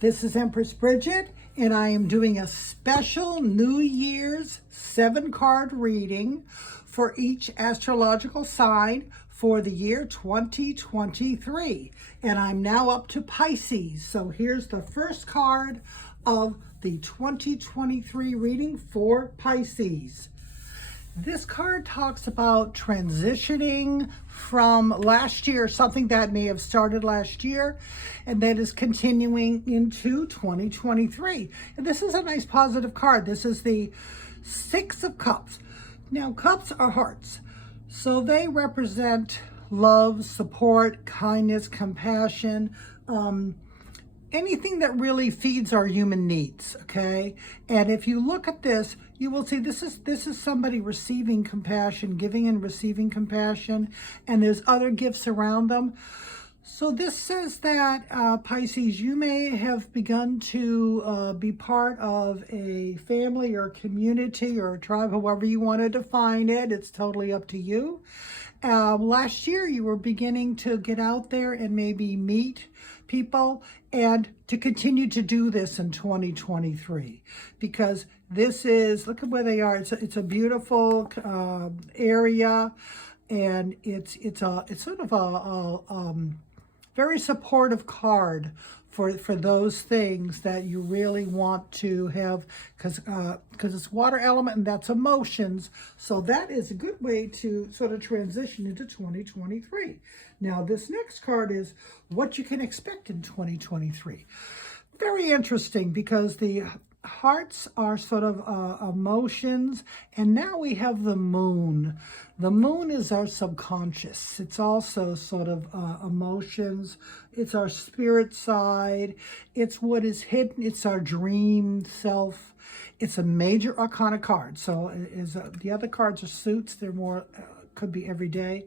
This is Empress Bridget, and I am doing a special New Year's 7-card reading for each astrological sign for the year 2023. And I'm now up to Pisces. So here's the first card of the 2023 reading for Pisces. This card talks about transitioning from last year, something that may have started last year, and that is continuing into 2023. And this is a nice positive card. This is the Six of Cups. Now, cups are hearts, so they represent love, support, kindness, compassion, anything that really feeds our human needs, okay? And if you look at this, you will see this is somebody receiving compassion, giving and receiving compassion, and there's other gifts around them. So this says that, Pisces, you may have begun to be part of a family or community or a tribe, however you want to define it. It's totally up to you. Last year, you were beginning to get out there and maybe meet people, and to continue to do this in 2023, because this is, look at where they are. It's a beautiful area, and it's sort of a very supportive card for those things that you really want to have, because it's water element and that's emotions. So that is a good way to sort of transition into 2023. Now, this next card is what you can expect in 2023. Very interesting, because the hearts are sort of emotions, and now we have the moon. The moon is our subconscious. It's also sort of emotions. It's our spirit side. It's what is hidden. It's our dream self. It's a major arcana card. So the other cards are suits. They're more, could be every day.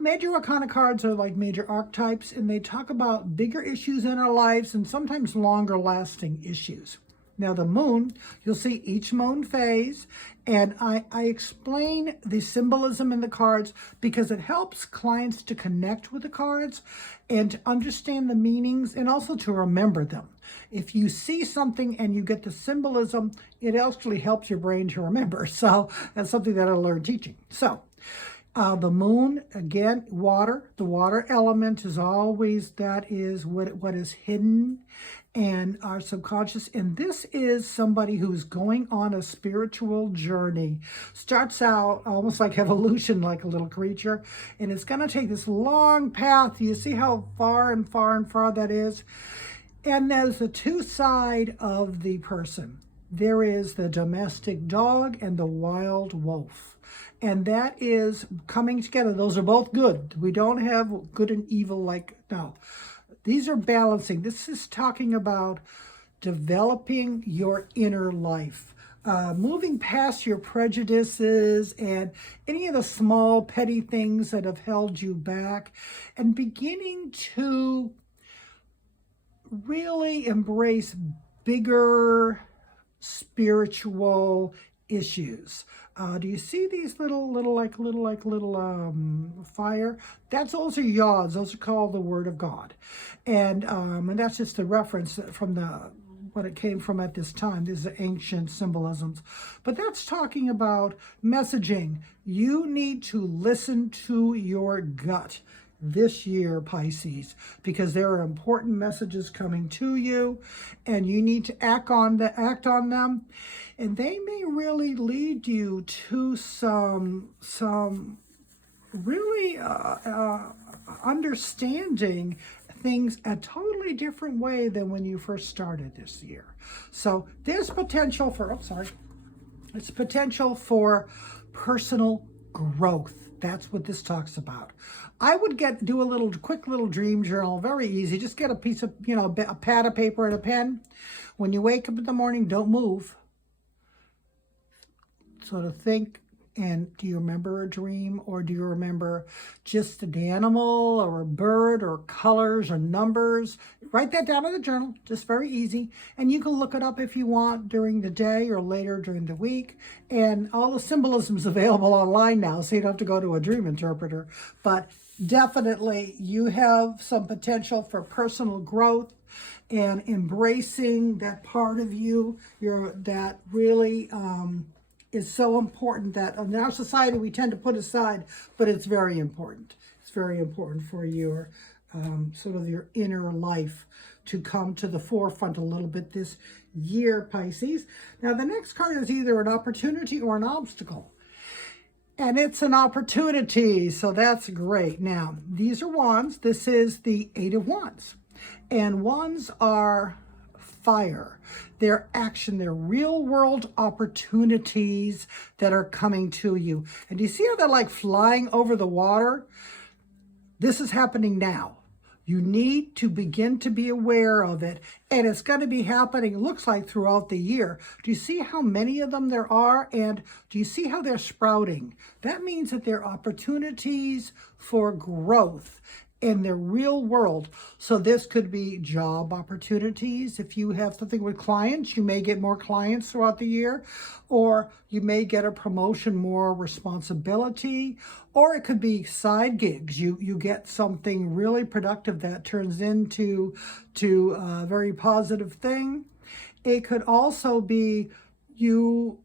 Major arcana cards are like major archetypes, and they talk about bigger issues in our lives and sometimes longer lasting issues. Now, the moon, you'll see each moon phase, and I explain the symbolism in the cards because it helps clients to connect with the cards and to understand the meanings, and also to remember them. If you see something and you get the symbolism, it actually helps your brain to remember. So that's something that I learned teaching. So the moon, again, water. The water element is always, that is what is hidden and our subconscious. And this is somebody who's going on a spiritual journey. Starts out almost like evolution, like a little creature. And it's going to take this long path. You see how far and far and far that is? And there's the two sides of the person. There is the domestic dog and the wild wolf. And that is coming together. Those are both good. We don't have good and evil like, no. These are balancing. This is talking about developing your inner life. Moving past your prejudices and any of the small petty things that have held you back, and beginning to really embrace bigger spiritual issues. Do you see these little fire? Those are yaws. Those are called the Word of God, and that's just a reference from what it came from at this time. These are ancient symbolisms, but that's talking about messaging. You need to listen to your gut this year, Pisces, because there are important messages coming to you, and you need to act on them, and they may really lead you to some really understanding things a totally different way than when you first started this year. So there's potential for, it's potential for personal growth. That's what this talks about. I would do a quick little dream journal, very easy. Just get a piece of, a pad of paper and a pen. When you wake up in the morning, don't move. Sort of think, and do you remember a dream, or do you remember just an animal or a bird or colors or numbers? Write that down in the journal, just very easy. And you can look it up if you want during the day or later during the week. And all the symbolism's available online now, so you don't have to go to a dream interpreter. But definitely you have some potential for personal growth and embracing that part of you, that really is so important, that in our society we tend to put aside, but it's very important. It's very important for your sort of your inner life to come to the forefront a little bit this year, Pisces. Now, the next card is either an opportunity or an obstacle. And it's an opportunity, so that's great. Now, these are wands. This is the Eight of Wands. And wands are fire. They're action. They're real-world opportunities that are coming to you. And do you see how they're like flying over the water? This is happening now. You need to begin to be aware of it, and it's going to be happening, it looks like, throughout the year. Do you see how many of them there are, and do you see how they're sprouting? That means that they're opportunities for growth in the real world. So this could be job opportunities. If you have something with clients, you may get more clients throughout the year, or you may get a promotion, more responsibility, or it could be side gigs. You get something really productive that turns into a very positive thing. It could also be you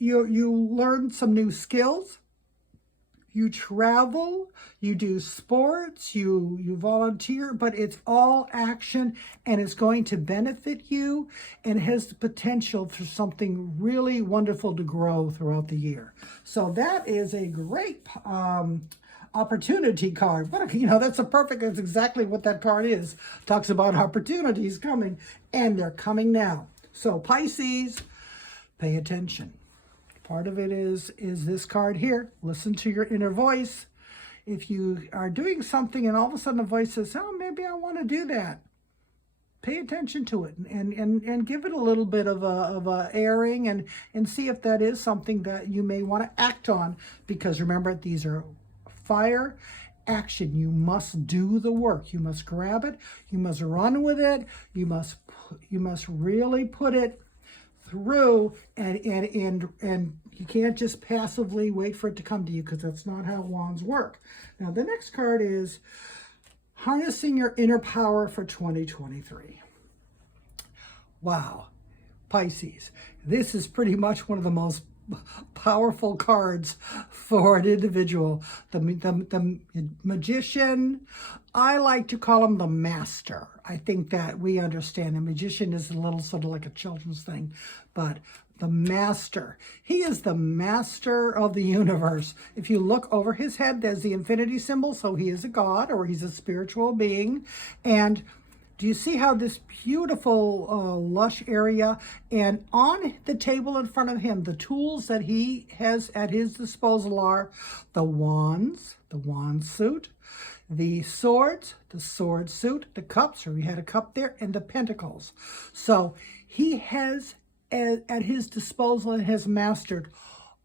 learn some new skills. You travel, you do sports, you volunteer, but it's all action, and it's going to benefit you and has the potential for something really wonderful to grow throughout the year. So that is a great opportunity card. But that's that's exactly what that card is. Talks about opportunities coming, and they're coming now. So Pisces, pay attention. Part of it is this card here. Listen to your inner voice. If you are doing something and all of a sudden a voice says, oh, maybe I want to do that, pay attention to it and give it a little bit of a airing and see if that is something that you may want to act on. Because remember, these are fire action. You must do the work. You must grab it. You must run with it. You must really put it through, and you can't just passively wait for it to come to you, because that's not how wands work. Now, the next card is harnessing your inner power for 2023. Wow, Pisces, this is pretty much one of the most powerful cards for an individual. The magician, I like to call him the master. I think that we understand the magician is a little sort of like a children's thing, but the master, he is the master of the universe. If you look over his head, there's the infinity symbol, so he is a god, or he's a spiritual being. And do you see how this beautiful lush area, and on the table in front of him, the tools that he has at his disposal are the wands, the wand suit, the swords, the sword suit, the cups, or he had a cup there, and the pentacles. So he has at his disposal and has mastered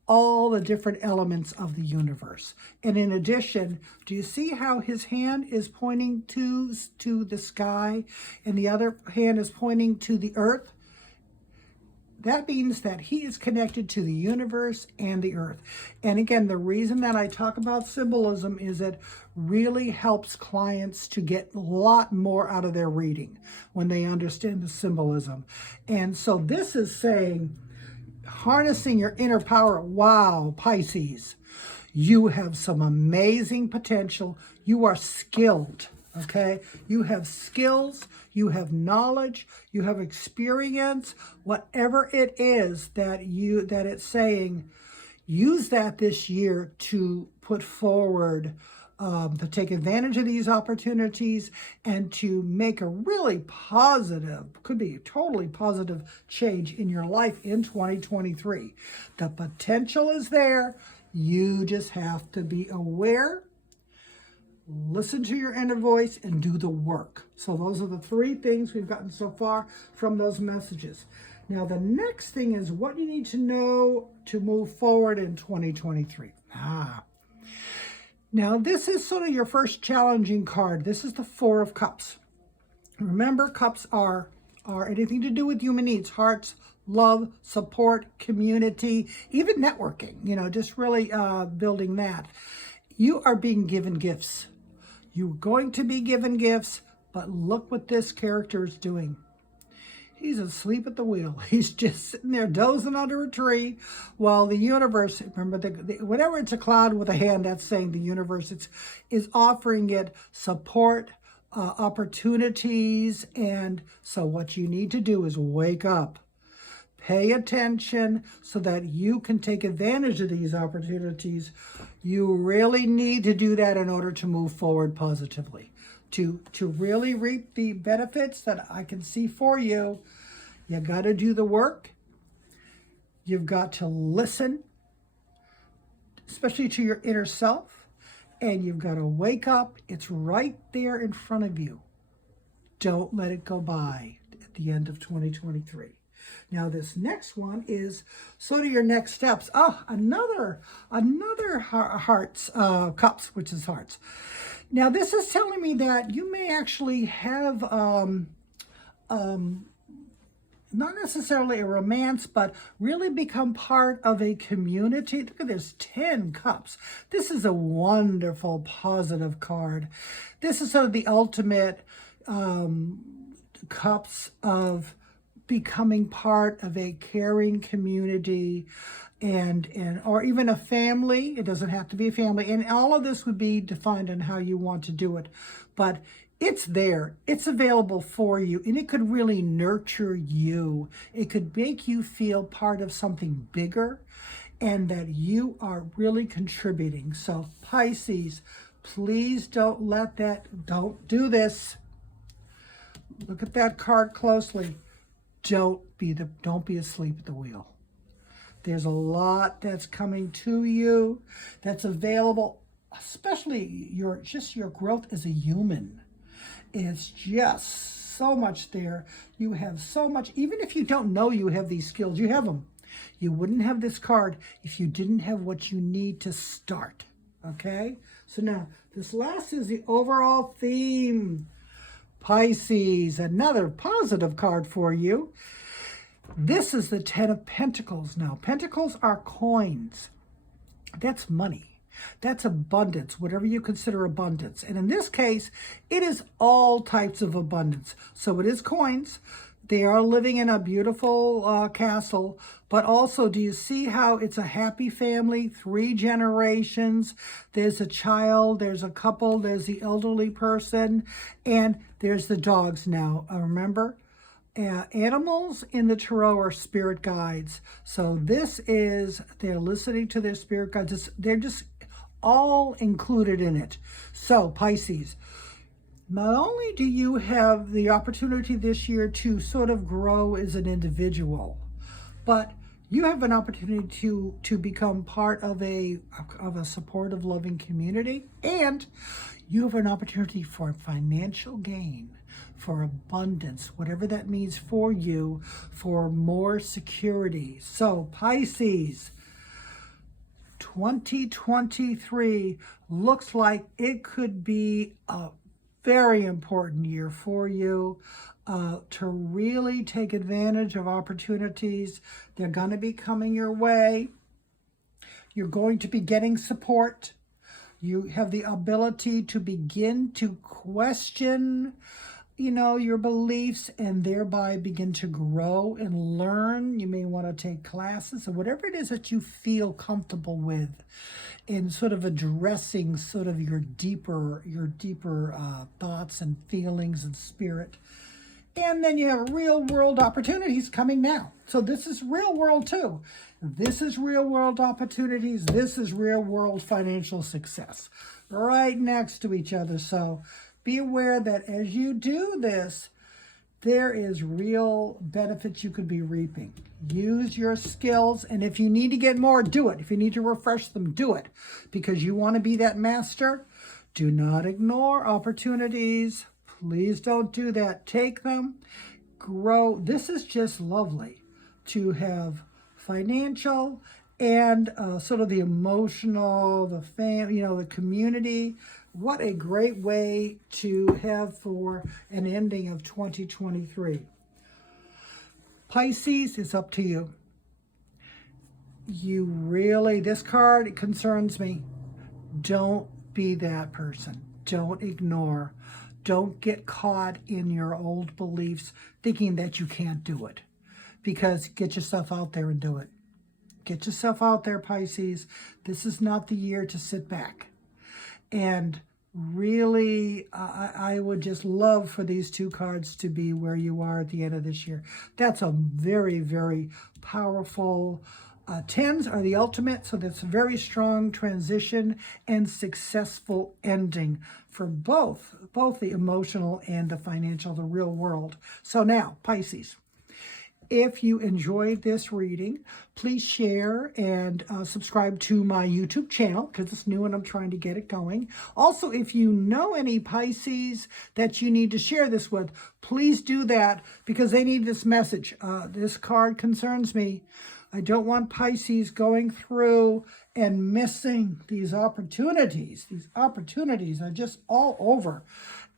all the different elements of the universe. And in addition, do you see how his hand is pointing to the sky and the other hand is pointing to the earth? That means that he is connected to the universe and the earth. And again, the reason that I talk about symbolism is it really helps clients to get a lot more out of their reading when they understand the symbolism. And so this is saying, harnessing your inner power. Wow, Pisces, you have some amazing potential. You are skilled, okay? You have skills, you have knowledge, you have experience. Whatever it is that it's saying, use that this year to put forward, to take advantage of these opportunities and to make a really positive, could be a totally positive change in your life in 2023. The potential is there. You just have to be aware, listen to your inner voice, and do the work. So those are the three things we've gotten so far from those messages. Now, the next thing is what you need to know to move forward in 2023. Now, this is sort of your first challenging card. This is the Four of Cups. Remember, cups are anything to do with human needs, hearts, love, support, community, even networking, just really building that. You are being given gifts. You're going to be given gifts. But look what this character is doing. He's asleep at the wheel. He's just sitting there dozing under a tree while the universe, remember, whenever it's a cloud with a hand, that's saying the universe is offering it support, opportunities. And so what you need to do is wake up. Pay attention so that you can take advantage of these opportunities. You really need to do that in order to move forward positively. To really reap the benefits that I can see for you, you got to do the work. You've got to listen, especially to your inner self, and you've got to wake up. It's right there in front of you. Don't let it go by at the end of 2023. Now this next one is sort of your next steps. Oh, another hearts, cups, which is hearts. Now this is telling me that you may actually have not necessarily a romance, but really become part of a community. Look at this, 10 cups. This is a wonderful, positive card. This is sort of the ultimate cups of becoming part of a caring community and or even a family. It doesn't have to be a family. And all of this would be defined on how you want to do it. But it's there. It's available for you. And it could really nurture you. It could make you feel part of something bigger and that you are really contributing. So Pisces, please don't do this. Look at that card closely. Don't be asleep at the wheel. There's a lot that's coming to you that's available, especially your growth as a human. It's just so much there. You have so much. Even if you don't know you have these skills, you have them. You wouldn't have this card if you didn't have what you need to start. Okay? So now, this last is the overall theme. Pisces, another positive card for you. This is the 10 of Pentacles now. Pentacles are coins. That's money. That's abundance, whatever you consider abundance. And in this case, it is all types of abundance. So it is coins. They are living in a beautiful castle. But also, do you see how it's a happy family? 3 generations. There's a child, there's a couple, there's the elderly person, and there's the dogs now. Remember? Animals in the tarot are spirit guides. So they're listening to their spirit guides. They're just all included in it. So Pisces, not only do you have the opportunity this year to sort of grow as an individual, but you have an opportunity to become part of a supportive, loving community, and you have an opportunity for financial gain, for abundance, whatever that means for you, for more security. So Pisces, 2023 looks like it could be a very important year for you to really take advantage of opportunities. They're going to be coming your way. You're going to be getting support. You have the ability to begin to question, your beliefs and thereby begin to grow and learn. You may want to take classes or whatever it is that you feel comfortable with in sort of addressing sort of your deeper thoughts and feelings and spirit. And then you have real world opportunities coming now. So this is real world too. This is real world opportunities. This is real world financial success right next to each other. So be aware that as you do this, there is real benefits you could be reaping. Use your skills, and if you need to get more, do it. If you need to refresh them, do it. Because you want to be that master. Do not ignore opportunities. Please don't do that. Take them, grow. This is just lovely to have financial and sort of the emotional, the family, the community. What a great way to have for an ending of 2023. Pisces, it's up to you. This card concerns me. Don't be that person. Don't ignore. Don't get caught in your old beliefs thinking that you can't do it, because get yourself out there and do it. Get yourself out there, Pisces. This is not the year to sit back. And really, I would just love for these two cards to be where you are at the end of this year. That's a very, very powerful. Tens are the ultimate, so that's a very strong transition and successful ending for both the emotional and the financial, the real world. So now, Pisces, if you enjoyed this reading, please share and subscribe to my YouTube channel, because it's new and I'm trying to get it going. Also, if you know any Pisces that you need to share this with, please do that, because they need this message. This card concerns me. I don't want Pisces going through and missing these opportunities. These opportunities are just all over.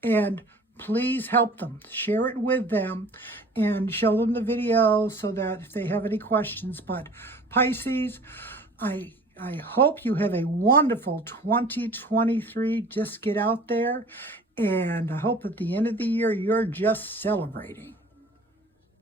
And please help them. Share it with them and show them the video so that if they have any questions. But Pisces, I hope you have a wonderful 2023. Just get out there. And I hope at the end of the year, you're just celebrating.